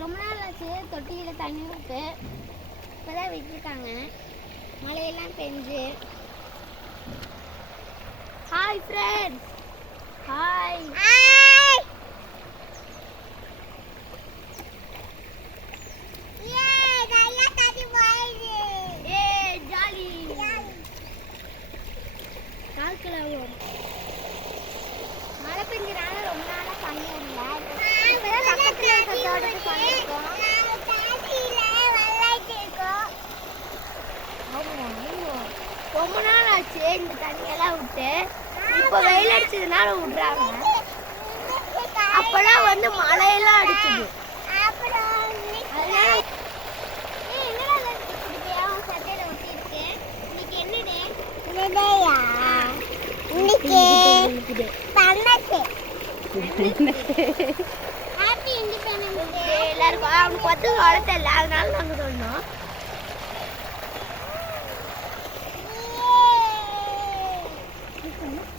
ரொம்ப நாள் ஆச்சு தொட்டியில் தண்ணி விட்டு இப்போதான் விட்டுருக்காங்க. மழையெல்லாம் பெஞ்சு. ஹாய் ஃப்ரெண்ட்ஸ் ஹாய் ஏ ஜாலி. கால்களாவும் மழை பெஞ்சனால ரொம்ப நாள் ஆச்சு இந்த தண்ணியெல்லாம் விட்டு. இப்போ வெயில் அடிச்சதுனால விடுறாங்க. அப்பெல்லாம் வந்து மழையெல்லாம் அடிச்சது அதனால எல்லாருக்கும். அவனுக்கு பத்து வளர்த்தல அதனால நாங்க சொன்னோம்.